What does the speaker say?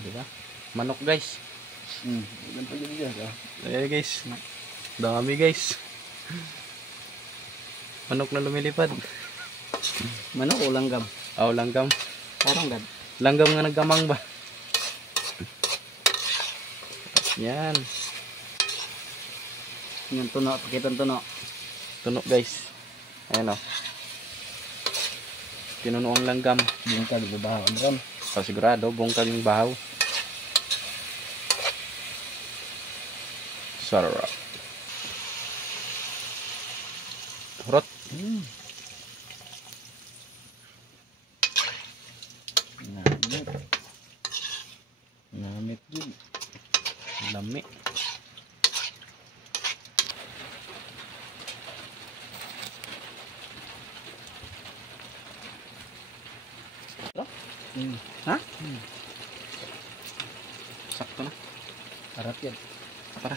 Di ba? Manok guys. Ilan pa yun guys. Ayan guys. Dami guys. Manok na lumilipad. Manok o langgam? Oh, langgam. Parang dad. Langgam nga naggamang ba? Yan. Yung tuno, pakitang tuno. Tunog guys. Ayan o. Pinuno ang langgam. Bungkag, babaho. Ano ron? Oh, sigurado, bungkag yung bahaw. Sarap. Hurot. Namit. Namit yun. Lami. Ha? Sakto na. Harap yan. Para.